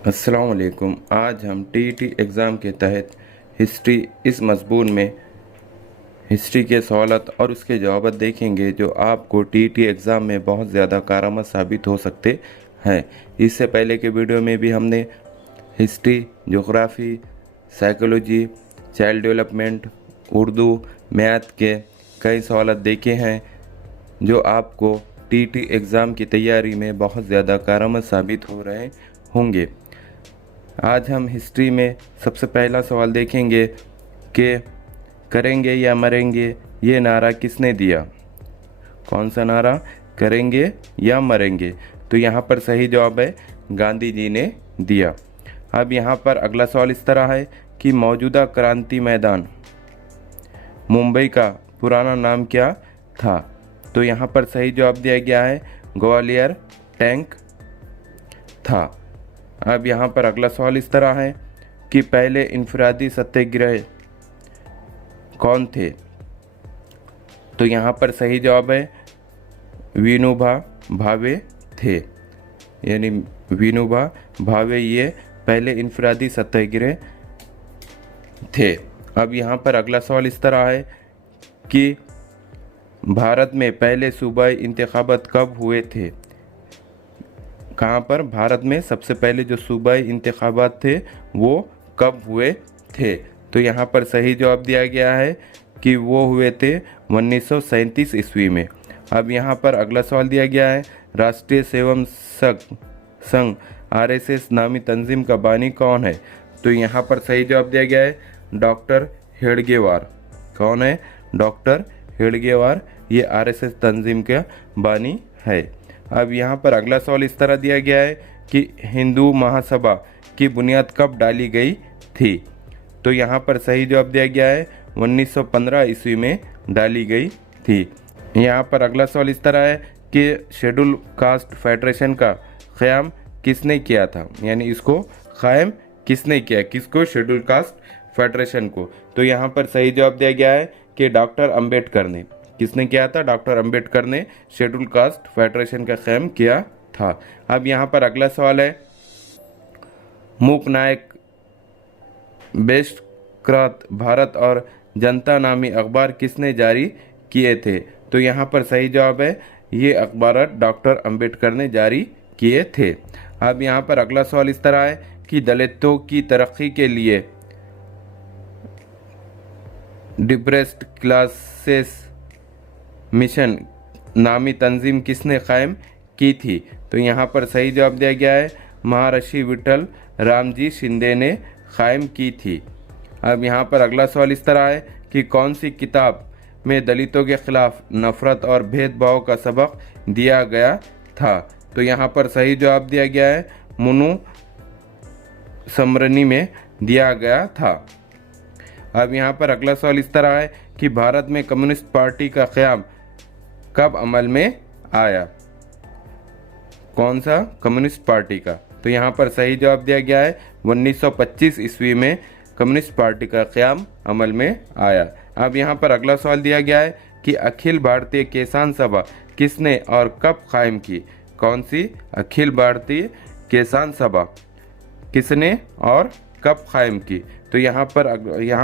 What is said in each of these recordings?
अस्सलाम वालेकुम। आज हम टीईटी एग्ज़ाम के तहत हिस्ट्री इस मज़मून में हिस्ट्री के सवालात और उसके जवाब देखेंगे जो आपको टीईटी एग्ज़ाम में बहुत ज़्यादा कारआमद साबित हो सकते हैं। इससे पहले के वीडियो में भी हमने history, geography, psychology, child development, Urdu, math के कई सवालात देखे हैं जो आपको टीईटी एग्ज़ाम की तैयारी में बहुत ज़्यादा कारआमद साबित हो रहे होंगे। आज हम हिस्ट्री में सबसे पहला सवाल देखेंगे कि करेंगे या मरेंगे ये नारा किसने दिया। कौन सा नारा? करेंगे या मरेंगे। तो यहाँ पर सही जवाब है गांधी जी ने दिया। अब यहाँ पर अगला सवाल इस तरह है कि मौजूदा क्रांति मैदान मुंबई का पुराना नाम क्या था। तो यहाँ पर सही जवाब दिया गया है ग्वालियर टैंक था। अब यहाँ पर अगला सवाल इस तरह है कि पहले इनफरादी सत्याग्रही कौन थे। तो यहाँ पर सही जवाब है विनोबा भावे थे, यानी विनोबा भावे ये पहले इनफरादी सत्याग्रही थे। अब यहाँ पर अगला सवाल इस तरह है कि भारत में पहले सूबाई इंतखाबात कब हुए थे। कहाँ पर? भारत में सबसे पहले जो सूबाई इंतखाबात थे वो कब हुए थे। तो यहाँ पर सही जवाब दिया गया है कि वो हुए थे 1937 ईस्वी में। अब यहाँ पर अगला सवाल दिया गया है राष्ट्रीय सेवक संघ आरएसएस नामी तंजीम का बानी कौन है। तो यहाँ पर सही जवाब दिया गया है डॉक्टर हेडगेवार। कौन है? डॉक्टर हेडगेवार ये आरएसएस तंजीम का बानी है। अब यहाँ पर अगला सवाल इस तरह दिया गया है कि हिंदू महासभा की बुनियाद कब डाली गई थी। तो यहाँ पर सही जवाब दिया गया है 1915 ईस्वी में डाली गई थी। यहाँ पर अगला सवाल इस तरह है कि शेड्यूल कास्ट फेडरेशन का क़याम किसने किया था, यानी इसको कायम किसने किया, किसको? शेड्यूल कास्ट फेडरेशन को। तो यहाँ पर सही जवाब दिया गया है कि डॉक्टर अंबेडकर ने। किसने किया था? डॉक्टर अंबेडकर ने शेड्यूल कास्ट फेडरेशन का क़याम किया था। अब यहाँ पर अगला सवाल है मूक नायक बेशक्रात भारत और जनता नामी अखबार किसने जारी किए थे। तो यहाँ पर सही जवाब है ये अखबार डॉक्टर अंबेडकर ने जारी किए थे। अब यहाँ पर अगला सवाल इस तरह है कि दलितों की तरक्की के लिए डिप्रेस्ड क्लासेस मिशन नामी तंजीम किसने कायम की थी। तो यहाँ पर सही जवाब दिया गया है महर्षि विठल रामजी शिंदे ने कायम की थी। अब यहाँ पर अगला सवाल इस तरह है कि कौन सी किताब में दलितों के खिलाफ नफरत और भेदभाव का सबक दिया गया था। तो यहाँ पर सही जवाब दिया गया है मुनु समरनी में दिया गया था। अब यहाँ पर अगला सवाल इस तरह है कि भारत में कम्युनिस्ट पार्टी का क़याम कब अमल में आया। कौन सा? कम्युनिस्ट पार्टी का। तो यहाँ पर सही जवाब दिया गया है 1925 ईस्वी में कम्युनिस्ट पार्टी का क़याम अमल में आया। अब यहाँ पर अगला सवाल दिया गया है कि अखिल भारतीय किसान सभा किसने और कब कायम की। कौन सी? अखिल भारतीय किसान सभा किसने और कब कायम की। तो यहाँ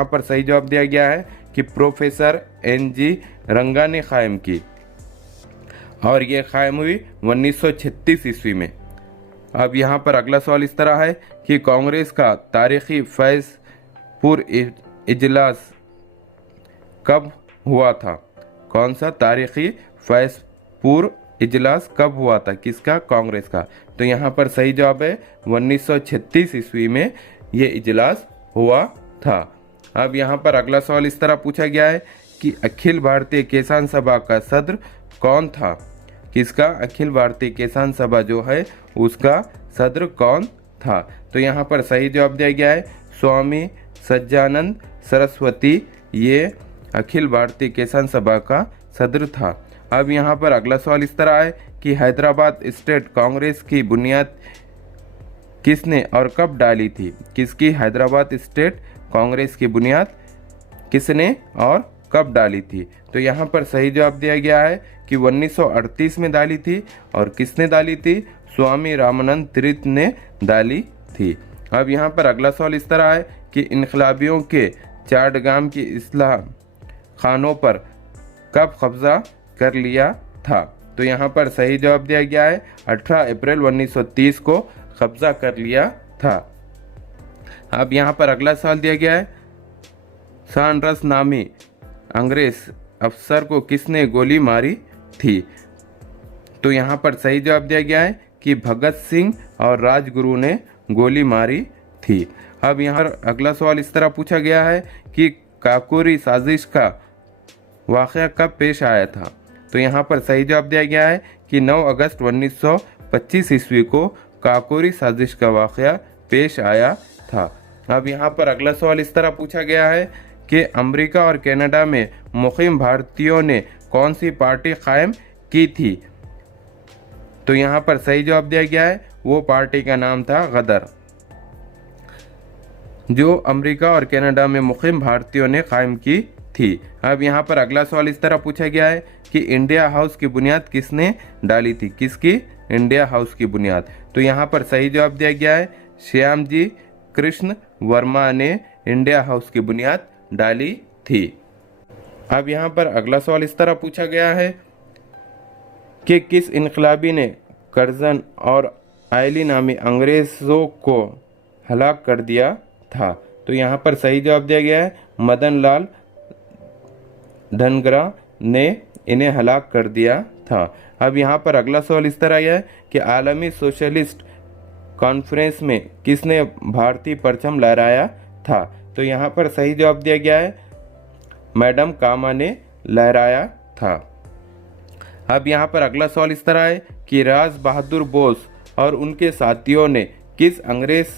पर सही जवाब दिया गया है कि प्रोफेसर NG रंगा ने कायम की और ये कायम हुई 1936 ईस्वी में। अब यहाँ पर अगला सवाल इस तरह है कि कांग्रेस का तारीखी फैज़पुर इजलास कब हुआ था। कौन सा? तारीखी फैज़पुर इजलास कब हुआ था, किसका? कांग्रेस का। तो यहाँ पर सही जवाब है 1936 ईस्वी में ये इजलास हुआ था। अब यहाँ पर अगला सवाल इस तरह पूछा गया है कि अखिल भारतीय किसान सभा का सदर कौन था। किसका? अखिल भारतीय किसान सभा जो है उसका सदर कौन था। तो यहाँ पर सही जवाब दिया गया है स्वामी सज्जानंद सरस्वती ये अखिल भारतीय किसान सभा का सदर था। अब यहाँ पर अगला सवाल इस तरह है कि हैदराबाद स्टेट कांग्रेस की बुनियाद किसने और कब डाली थी। किसकी? हैदराबाद स्टेट कांग्रेस की बुनियाद किसने और कब डाली थी। तो यहाँ पर सही जवाब दिया गया है कि 1938 में डाली थी। और किसने डाली थी? स्वामी रामानंद तीर्थ ने डाली थी। अब यहाँ पर अगला सवाल इस तरह है कि इनकलाबियों के चाटगाम की इस्लाह खानों पर कब कब्जा कर लिया था? तो यहाँ पर सही जवाब दिया गया है 18 अप्रैल 1930 को कब्जा कर लिया था। अब यहाँ पर अगला सवाल दिया गया है, सानरस नामी अंग्रेज अफसर को किसने गोली मारी थी? तो यहाँ पर सही जवाब दिया गया है कि भगत सिंह और राजगुरु ने गोली मारी थी। अब यहाँ पर अगला सवाल इस तरह पूछा गया है कि काकोरी साजिश का वाक़या कब पेश आया था? तो यहाँ पर सही जवाब दिया गया है कि 9 अगस्त 1925 ईस्वी को काकोरी साजिश का वाक़या पेश आया था। अब यहाँ पर अगला सवाल इस तरह पूछा गया है कि अमेरिका और कनाडा में मुक़ीम भारतीयों ने कौन सी पार्टी कायम की थी? तो यहाँ पर सही जवाब दिया गया है, वो पार्टी का नाम था गदर, जो अमेरिका और कनाडा में मुक़ीम भारतीयों ने कायम की थी। अब यहाँ पर अगला सवाल इस तरह पूछा गया है कि इंडिया हाउस की बुनियाद किसने डाली थी? किसकी इंडिया हाउस की बुनियाद? तो यहाँ पर सही जवाब दिया गया है, श्यामजी कृष्ण वर्मा ने इंडिया हाउस की बुनियाद डाली थी। अब यहाँ पर अगला सवाल इस तरह पूछा गया है कि किस इनकलाबी ने करजन और आयली नामी अंग्रेज़ों को हलाक कर दिया था? तो यहाँ पर सही जवाब दिया गया है, मदन लाल धनगरा ने इन्हें हलाक कर दिया था। अब यहाँ पर अगला सवाल इस तरह है कि आलमी सोशलिस्ट कॉन्फ्रेंस में किसने भारतीय परचम लहराया था? तो यहाँ पर सही जवाब दिया गया है, मैडम कामा ने लहराया था। अब यहाँ पर अगला सवाल इस तरह है कि राज बहादुर बोस और उनके साथियों ने किस अंग्रेज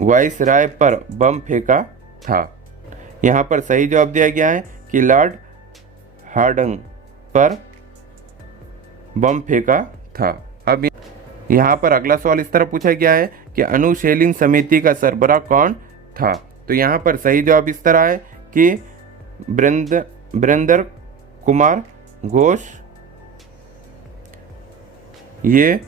वाइसराय पर बम फेंका था? यहाँ पर सही जवाब दिया गया है कि लॉर्ड हार्डिंग पर बम फेंका था। अब यहाँ पर अगला सवाल इस तरह पूछा गया है कि अनुशीलन समिति का सरबराह कौन था? तो यहाँ पर सही जवाब इस तरह है कि वीरेंद्र कुमार घोष ये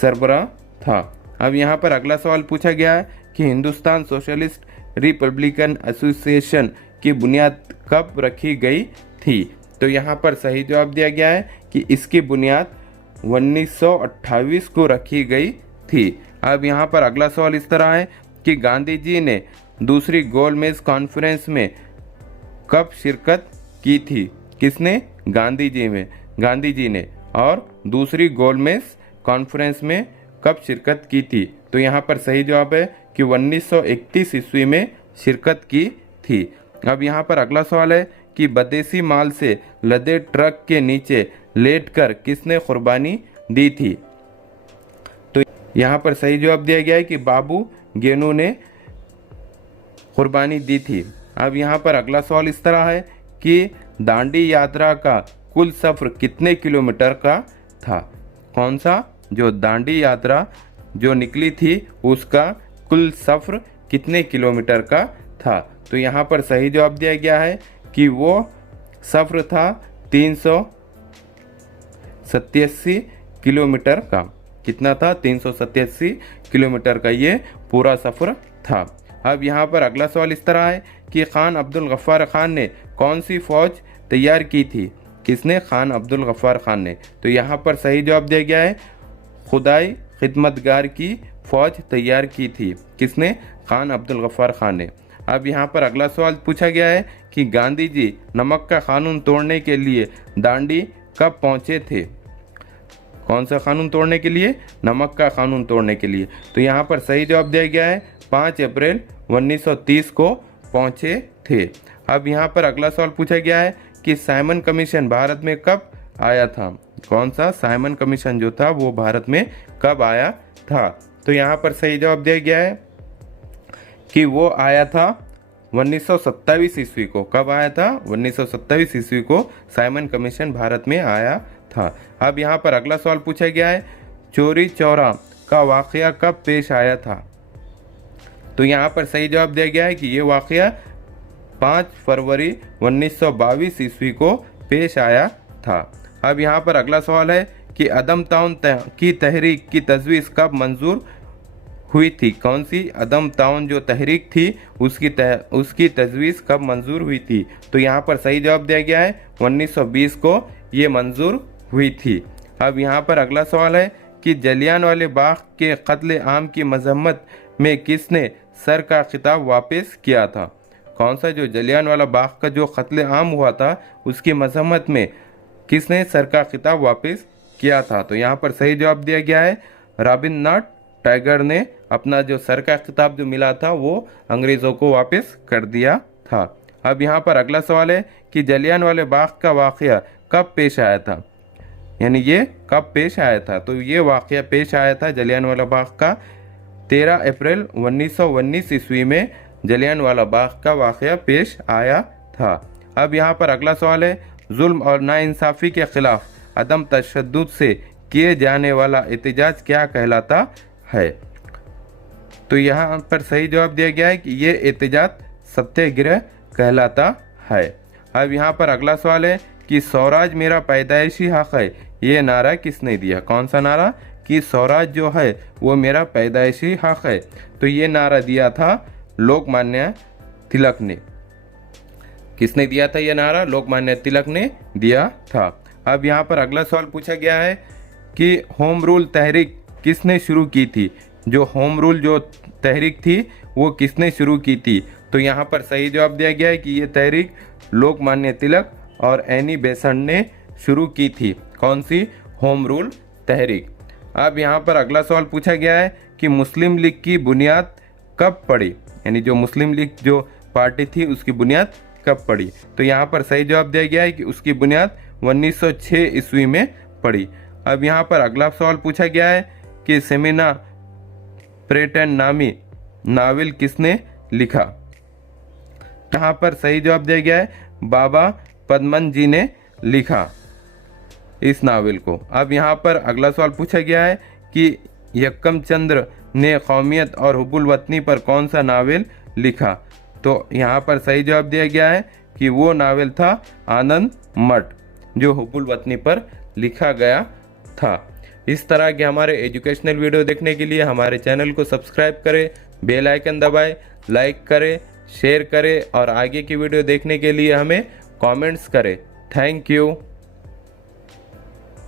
सरबराह था। अब यहाँ पर अगला सवाल पूछा गया है कि हिंदुस्तान सोशलिस्ट रिपब्लिकन एसोसिएशन की बुनियाद कब रखी गई थी? तो यहाँ पर सही जवाब दिया गया है कि इसकी बुनियाद 1928 को रखी गई थी। अब यहाँ पर अगला सवाल इस तरह है कि गांधी जी ने दूसरी गोलमेज कॉन्फ्रेंस में कब शिरकत की थी? किसने? गांधी जी ने। और दूसरी गोलमेज कॉन्फ्रेंस में कब शिरकत की थी? तो यहाँ पर सही जवाब है कि 1931 ईस्वी में शिरकत की थी। अब यहाँ पर अगला सवाल है कि विदेशी माल से लदे ट्रक के नीचे लेटकर किसने कुर्बानी दी थी? तो यहाँ पर सही जवाब दिया गया है कि बाबू गेनू ने कुर्बानी दी थी। अब यहाँ पर अगला सवाल इस तरह है कि दांडी यात्रा का कुल सफ़र कितने किलोमीटर का था? कौन सा? जो दांडी यात्रा जो निकली थी उसका कुल सफ़र कितने किलोमीटर का था? तो यहाँ पर सही जवाब दिया गया है कि वो सफ़र था 387 किलोमीटर का। कितना था? 387 किलोमीटर का ये पूरा सफ़र था। अब यहाँ पर अगला सवाल इस तरह है कि खान अब्दुल गफ्फार खान ने कौन सी फ़ौज तैयार की थी? किसने? खान अब्दुल गफ्फार खान ने। तो यहाँ पर सही जवाब दिया गया है, खुदाई खिदमतगार की फ़ौज तैयार की थी। किसने? खान अब्दुल गफ्फार खान ने। अब यहाँ पर अगला सवाल पूछा गया है कि गांधी जी नमक का कानून तोड़ने के लिए दांडी कब पहुँचे थे? कौन सा कानून तोड़ने के लिए? नमक का कानून तोड़ने के लिए। तो यहाँ पर सही जवाब दिया गया है 5 अप्रैल 1930 को पहुँचे थे। अब यहाँ पर अगला सवाल पूछा गया है कि साइमन कमीशन भारत में कब आया था? कौन सा? साइमन कमीशन जो था वो भारत में कब आया था? तो यहाँ पर सही जवाब दिया गया है कि वो आया था 1927 ईस्वी को। कब आया था? 1927 ईस्वी को साइमन कमीशन भारत में आया था। अब यहाँ पर अगला सवाल पूछा गया है, चौरी चौरा का वाक़या कब पेश आया था? तो यहाँ पर सही जवाब दिया गया है कि ये वाक़या 5 फरवरी 1922 ईस्वी को पेश आया था। अब यहाँ पर अगला सवाल है कि अदम ताउन की तहरीक की तजवीज़ कब मंजूर हुई थी? कौन सी अदम ताउन जो तहरीक थी उसकी तजवीज़ कब मंजूर हुई थी? तो यहाँ पर सही जवाब दिया गया है 1920 को ये मंजूर हुई थी। अब यहाँ पर अगला सवाल है कि जलियांवाले बाग के कत्ल आम की मजम्मत में किसने सर का खिताब वापस किया था? कौन सा जो जलियांवाला बाग का जो कत्ल आम हुआ था उसकी मजम्मत में किसने सर का खिताब वापस किया था? तो यहाँ पर सही जवाब दिया गया है रविंद्रनाथ टैगोर ने अपना जो सर का खिताब जो मिला था वो अंग्रेज़ों को वापस कर दिया था। अब यहाँ पर अगला सवाल है कि जलियांवाले बाग का वाक़या कब पेश आया था? यानी ये कब पेश आया था? तो ये वाक़या पेश आया था जलियांवाला बाग का 13 अप्रैल 1919 ईस्वी में जलियांवाला बाग का वाक़या पेश आया था। अब यहाँ पर अगला सवाल है जुल्म और नाइंसाफ़ी के ख़िलाफ़ अदम तशद्दुद से किए जाने वाला एहतजाज क्या कहलाता है? तो यहाँ पर सही जवाब दिया गया है कि ये एहतजाज सत्याग्रह कहलाता है। अब यहाँ पर अगला सवाल है कि स्वराज मेरा पैदाइशी हक है, ये नारा किसने दिया? कौन सा नारा? कि स्वराज जो है वो मेरा पैदाइशी हक है। तो ये नारा दिया था लोकमान्य तिलक ने। किसने दिया था ये नारा? लोकमान्य तिलक ने दिया था। अब यहाँ पर अगला सवाल पूछा गया है कि होम रूल तहरीक किसने शुरू की थी? जो होम रूल जो तहरीक थी वो किसने शुरू की थी? तो यहाँ पर सही जवाब दिया गया है कि ये तहरीक लोकमान्य तिलक और एनी बेसेंट ने शुरू की थी। कौन सी? होम रूल तहरीक। अब यहाँ पर अगला सवाल पूछा गया है कि मुस्लिम लीग की बुनियाद कब पड़ी? यानी जो मुस्लिम लीग जो पार्टी थी उसकी बुनियाद कब पड़ी? तो यहाँ पर सही जवाब दिया गया है कि उसकी बुनियाद 1906 ईस्वी में पड़ी। अब यहाँ पर अगला सवाल पूछा गया है कि सेमिना प्रेटन नामी नावल किसने लिखा? यहाँ पर सही जवाब दिया गया है बाबा पदमन जी ने लिखा इस नावल को। अब यहाँ पर अगला सवाल पूछा गया है कि यक्कम चंद्र ने कौमियत और हुब्बुल वतनी पर कौन सा नावल लिखा? तो यहाँ पर सही जवाब दिया गया है कि वो नावल था आनंद मठ जो हुब्बुल वतनी पर लिखा गया था। इस तरह के हमारे एजुकेशनल वीडियो देखने के लिए हमारे चैनल को सब्सक्राइब करें, बेल आइकन दबाएं, लाइक करें, शेयर करें और आगे की वीडियो देखने के लिए हमें कमेंट्स करें। Thank you.